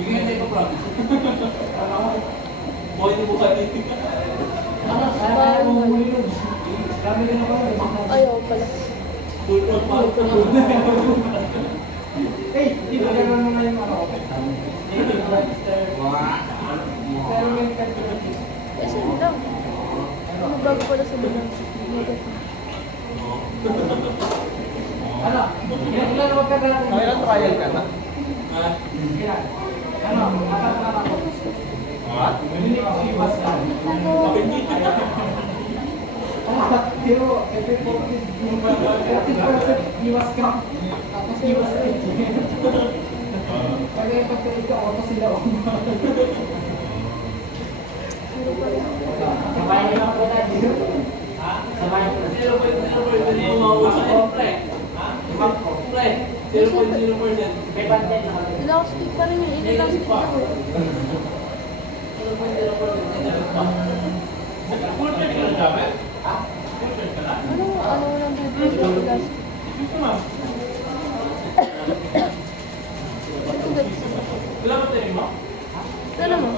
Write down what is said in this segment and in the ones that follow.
Bigyan tayo pa promise. Boy, di buka dito. Ayaw pala. Full on pa. Eh, di ba gano'n naman yung ano? Pero may kagulati. Kasi lang. Ano bago pala sa bilang? Ano? Ilan na magkagulati? Ilan trial ka na? Ilan? Ano? Apat na ako. Hindi ko iwas ka. Pero, every 30% iwas ka. Tapos iwas ka. Pag ay pagkalit ka, auto sila. Sabayan niyo lang po tayo. Sabayan po. 0.0%. May content na kami. Elastic pa rin yun. Inelastic pa rin. Ano lang dito sa elastic? Ito guys. Ano mo?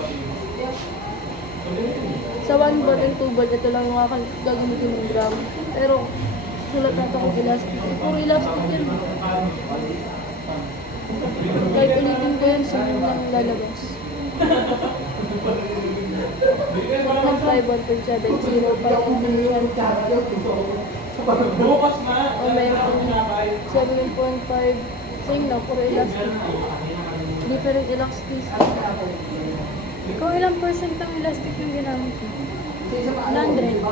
Sa 1 board and 2 board, ito lang yung gagamitin ng gram. Pero, sulat natin kung elastic. Puro elastic yan. Kahit ulitin ko yan, saan yung lang lalabas. 1.5, 1.7, 0, 5, Bukas na. o meron 7.5, same lang, puro elastic. Different elasticity. Ikaw ilang percent ang elastic yung ginamit mo? 100.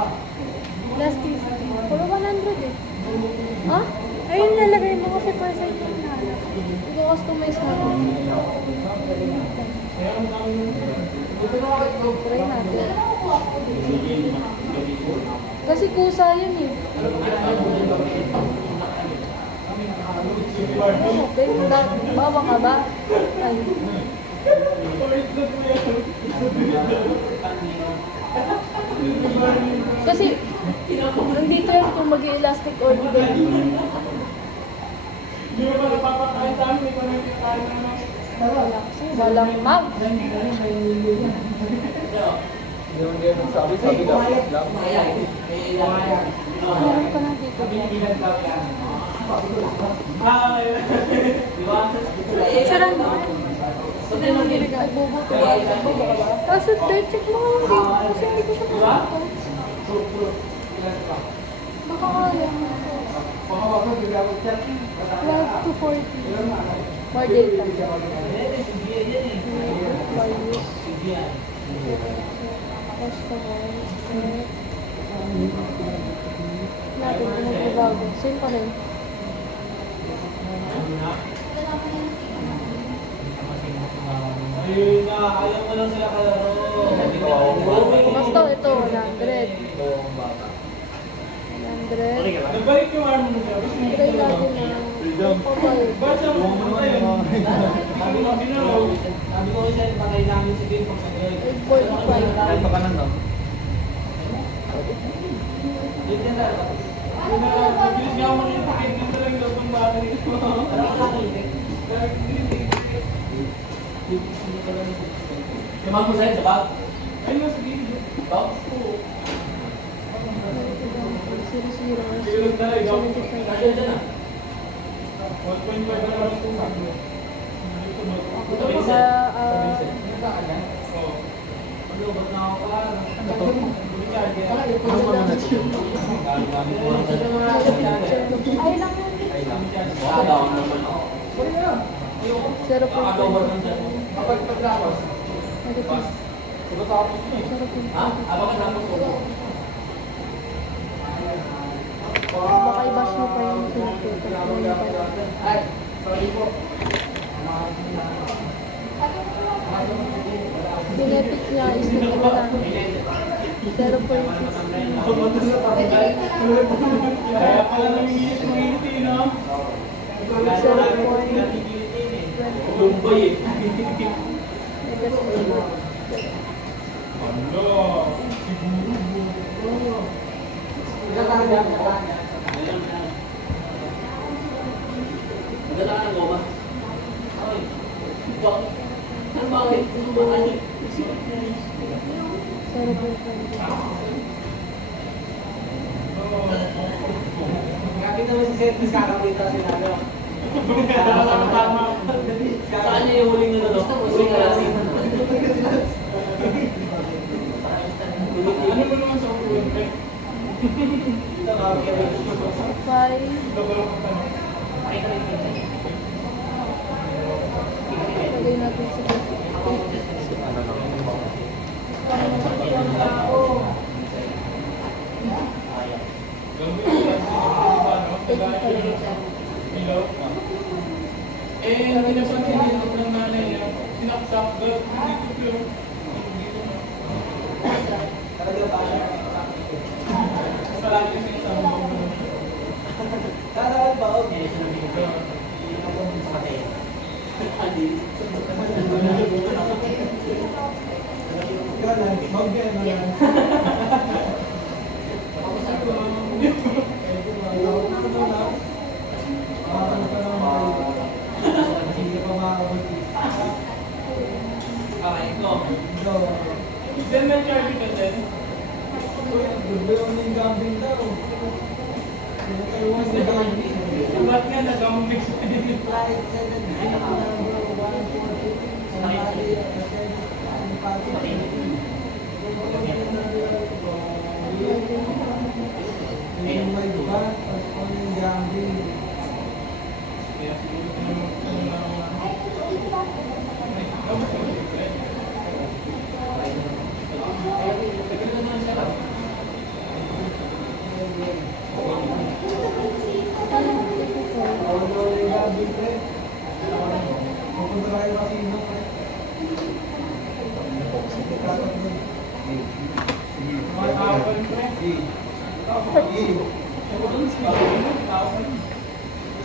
Elasticity. Puro 100 eh. Ha? Ayun lalagay mo kasi percent yung nahanap. Ikaw customize natin. Try natin. Kasi kusa yun eh. Bawa ka ba? Ay. Kasi, nandito yan kung mag-elastic or hindi. Hindi mo pa napapakain sa amin. Ikaw na yung kakain naman. Wala kasi, walang mouth. Hindi mo ganyan sabi lang. Meron ka na dito. Sarang mo. Hindi mo ginagawa. Bobo ka ba? Kaso, check mo nga lang dito. Kasi hindi ko siya pasok. Baka kaya mo ito. 12 to 40. More data. Values. Customize. Natin kung magbabago. Same pa rin. Ayun na, ayaw mo lang sila kalaro. Basta ito, 100. 100. Nagbalik yung arm mo siya. Try natin na papayag. Ba't siya mo patay? Sabi ko, binaro. Sabi ko siya, patay namin si Kim pag sa girl. 845. Kahit pa ka na, no? Dito yan tayo. Mabilis nga mo rin pakit dito lang daw itong battery ko. Yaman mo sa'yo sa bag? Ayun nga, sige. Bag? Oo. 00. Sige lang tayo, ikaw. Kaya dyan ah. 1.5 na lang ito sa akin. Sa, Ano, ba't na ako pa? ay lang yan. Ay lang. Down naman ako. 0.5. Kapag pagtapos, Negative. pagkatapos mo eh. 0.5. Ha? Abang natapos ko. Baka i-bash mo pa yung sinagkita. Ay, sorry po. Genetic niya is nag-iba na. 0.5. Kaya pala nangingilit mo no? 0.20. Lumbay eh. Negative. Ano? Siguro. Magkakagyan. Maganda ka ng goma. naman si Seth, mas kakakita si Nano. Tama. Saan niya yung huling ano? Huling alasin. Ano mo naman sa upuan, pre? Five. Lagay natin sa Eh, ang pinapansin nito ng nanay niya, sinaksak daw, hindi ko Talaga ba? palagi sinasabi ko. Kakaroon ba? Okay, sinabi ko. Hindi ako sa katay. Hindi. Okay, ito. Then may charge ka din. Ba't nga nag-amumix ka din? Kaya siguro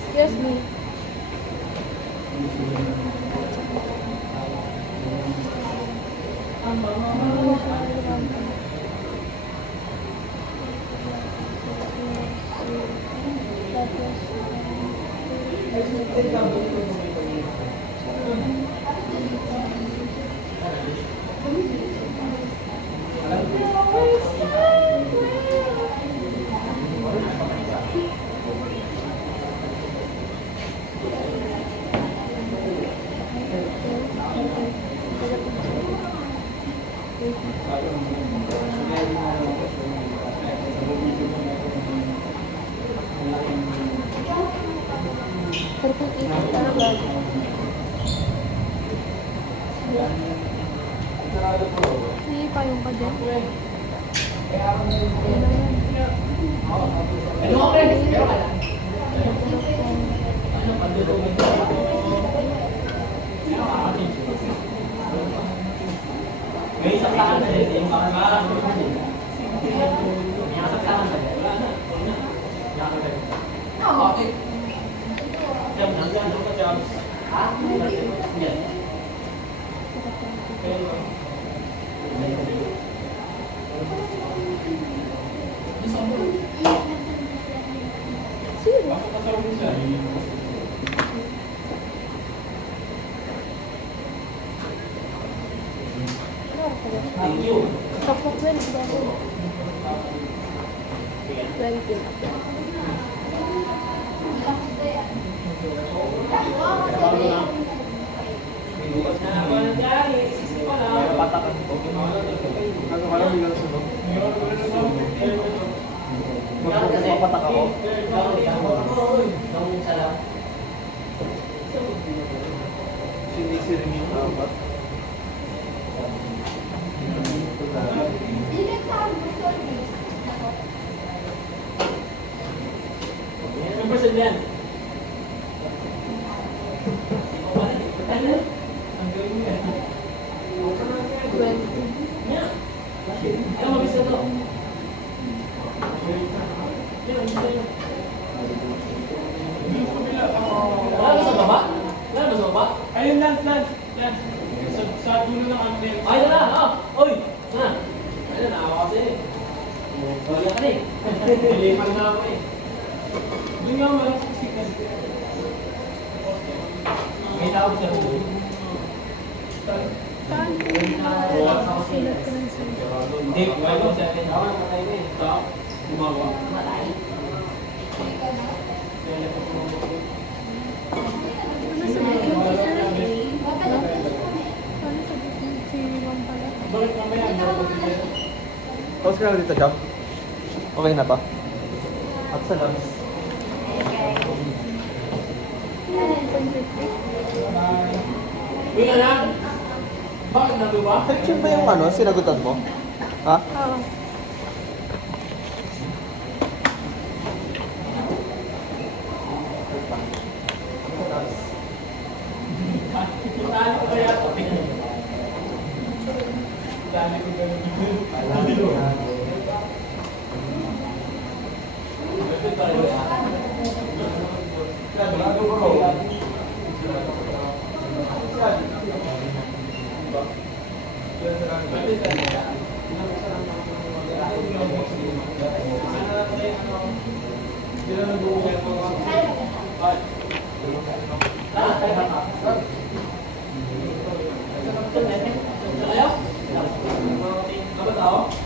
Excuse me. Sarapang ikot para bago. Hindi pa yung kadya. Ano ako rin? Pero ka lang. May saksakan na din. Yung parang may saksakan na din. Okay. Jam, nandiyan ako jam. Ha? Yan. Zero. Thank you. Kapag 20 bago. 20. Patakan ko. Ano ka lang bilang sunod? Mapatak ako. Sinisirin yung apat. Ilang percent yan? Ang galing mo yan. 20. Yan. Yan, mabis na to. Yan, mabis na yun. Wala ba sa baba? Wala ba sa baba? Ayun, Lance. Sa dulo ng ambulance. Ay, na na! Oy! Na! Ayun, nakawa kasi. Wala ka rin. Nilipan na ako eh. Doon nga walang siksikan. May tawag siya ko. Saan po yung sulat ko ng sulat? Hindi, wala ko siya. Ako na patay na eh. Gumawa. Tapos ka na dito, Jam? Okay na to? At sa labs. 9.50. Uy, anak! Bakit natuwa? Section ba yung ano, sinagutan mo? Ha? Oo. Paano ko kaya ito? Dami ko ganun.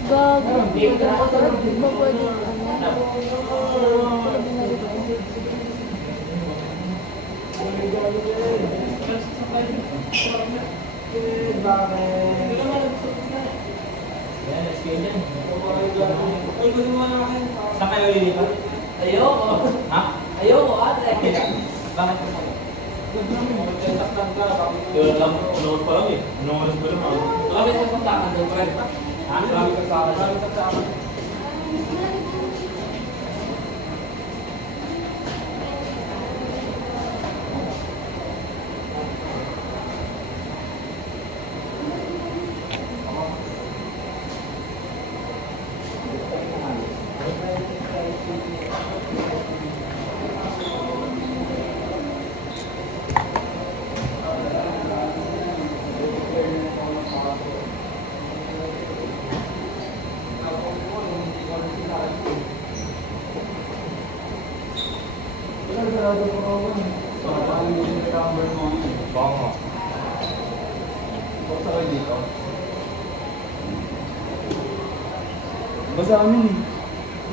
Gago. Hindi ba pwede ano? Pwede na rin. Saan kayo lilipat? Ayoko. Ha? Ayoko, ate. Bakit mo sa yun lang, unoon pa lang eh. Unoon pa lang. Marami sa saksakan doon, friend. Ha? Marami sa saksakan. Marami sa saksakan. Basta amin eh.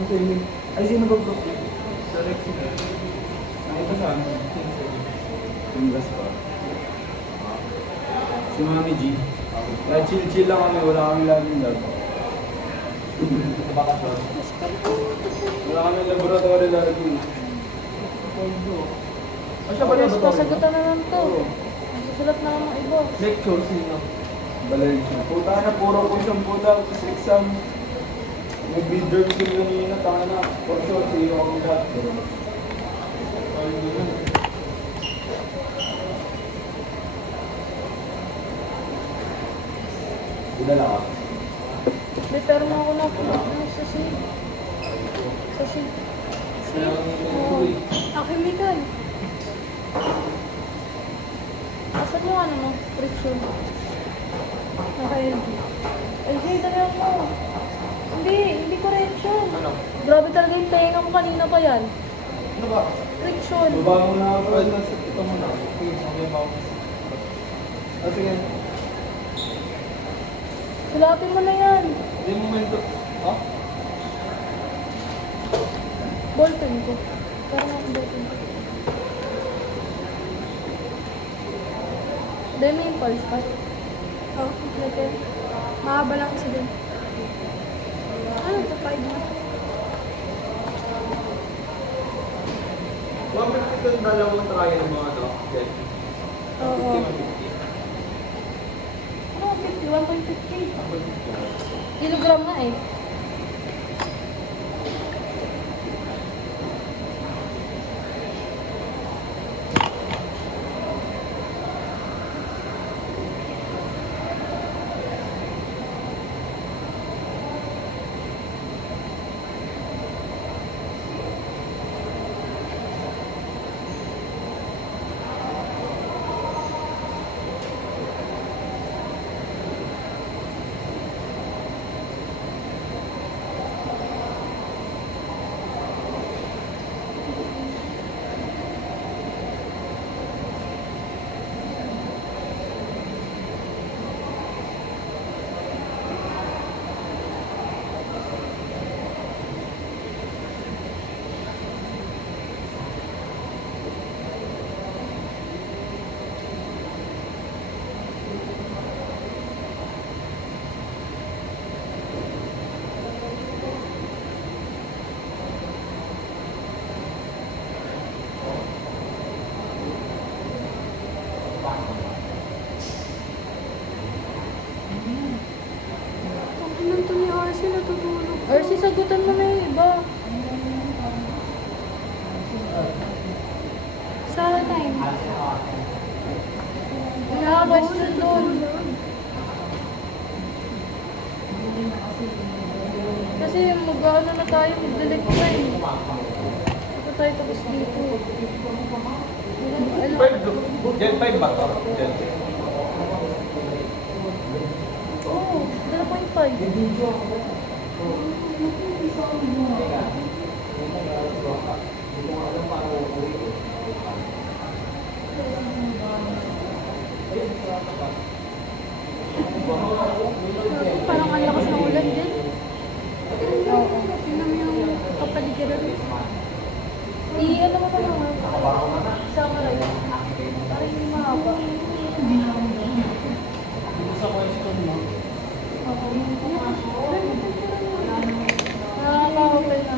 Okay, ay sino ba bro? Sa Rex. Nakita sa amin. Yung last pa. Si Mami G. Kaya chill-chill lang kami, wala kami laging lab. Bakasyon. Wala kami laboratory laging. Siya ba Yes, laboratory? pasagutan na lang to. Oo. Susulat na lang ng iba. Lecture, sino? Balay siya. Puta na, puro ko siyang puta. Tapos exam. Nag-midterm ko kanina, tanga na. For sure, sino ako lahat. Idala ka? May pero na ako na sa C. Sa C. C. Oo. Chemical. Asan yung ano mo? Friction. Naka-LG. LG, dali ako. Hindi correction. Ano? Grabe talaga yung tenga ko kanina pa yan. Ano ba? Friction. Baba mo na ako. Ito mo na. Okay, okay ba ako? Ah, sige. Sulatin mo na yan. Hindi mo momento. Ha? Ballpen ko. Parang ako ballpen ko. Dahil may impulse pa. Oh, like it. Mahaba lang isa din. Ano ito? 5 na. Bakit ito yung dalawang try ng mga ano? Okay. Oo. Ano? 50? 1.50. Kilogram na eh. natutulog. Or sisagutan mo na yung iba. Sa time. Wala, question doon. Kasi mag-ano na tayo, mag-delete na eh. Ito tayo tapos dito. Gen 5 ba to? Gen 5. Oo, 0.5. Parang ang lakas ng ulan din. Oo. Tingnan mo yung kapaligiran. Ano mo pa naman? Sama rin. Parang yung mahaba. Sa question mo. Oo. Nakakahapal na.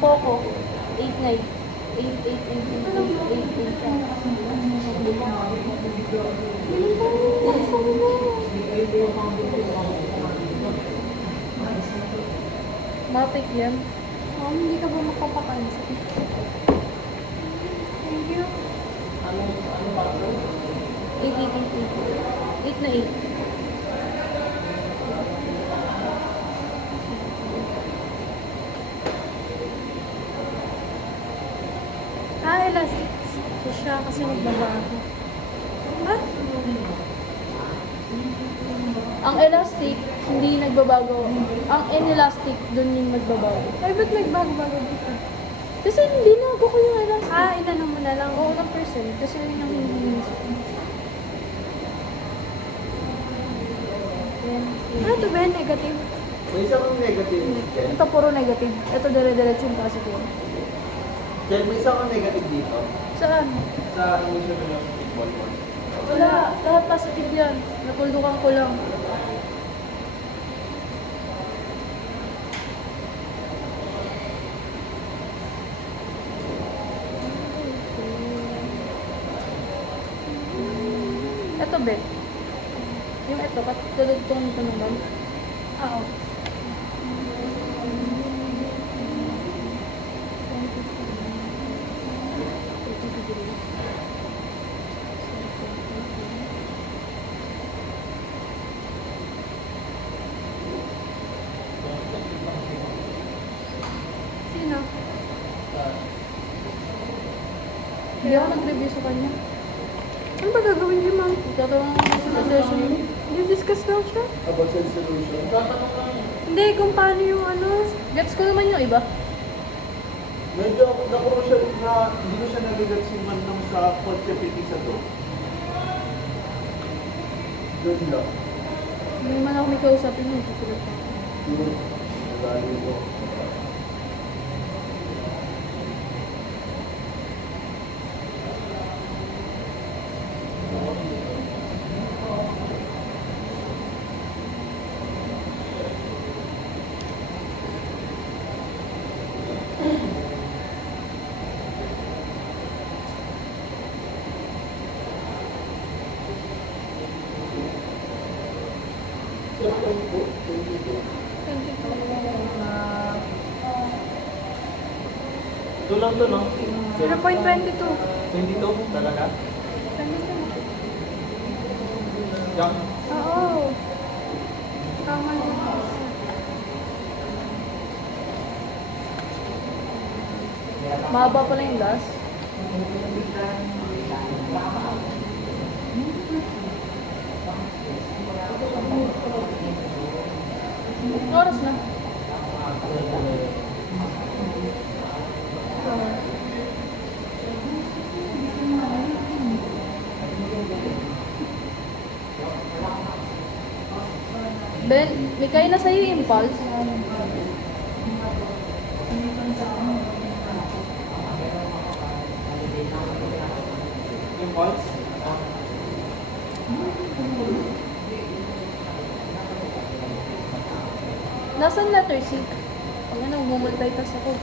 Poco. 8-9. 8-8. Matik yan. Hindi ka ba makapakansa? Thank you. 8 na 8. Elastic. So siya kasi magbabago. Ha? Ang elastic, hindi nagbabago. Ang inelastic, dun yung magbabago. Ay, ba't nagbago-bago dito? Kasi hindi na ako ko yung elastic. Inano mo na lang. Oo, ng percent. Kasi yun ang hindi inisip. Ano ito ba? Negative? May isang negative. Ken. Ito puro negative. Ito dire-diretso yung positive. Ken, may isang negative dito. Saan? Sa emission velocity ball. Wala. Lahat positive yan. Napuldukan ko lang. Ito, be. Yung ito, katulad nito naman. Oo. Sino? Hindi ako nag-review sa kanya. Ano ba gagawin niyo, ma'am? Tatawang sa lesson. Di-discuss daw siya. About sa solution. Hindi, kung paano yung ano. Gets ko naman yung iba. Medyo na-crucial na hindi ko siya nagigets yung man lang sa kotse piti sa to. Doon lang. Hindi man ako may kausapin mo. Susulat ko. Yun. Nagano ko. Ito lang to, no? 0.22. 22 talaga? Jump. Oo. Tama din. Mahaba pala yung last. Oras na. Ben, may kain na sa'yo yung impulse. Yung points? Nasaan letter C? Pag ano, mumultitask ako.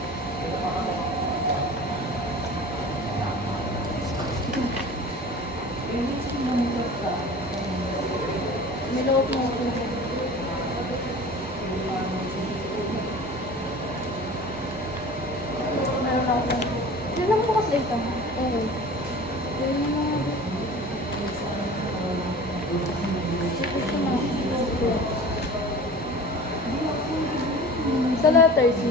May loob mo ako. Ito. Oo. Ayun na nga. Ito na. Sa letter C.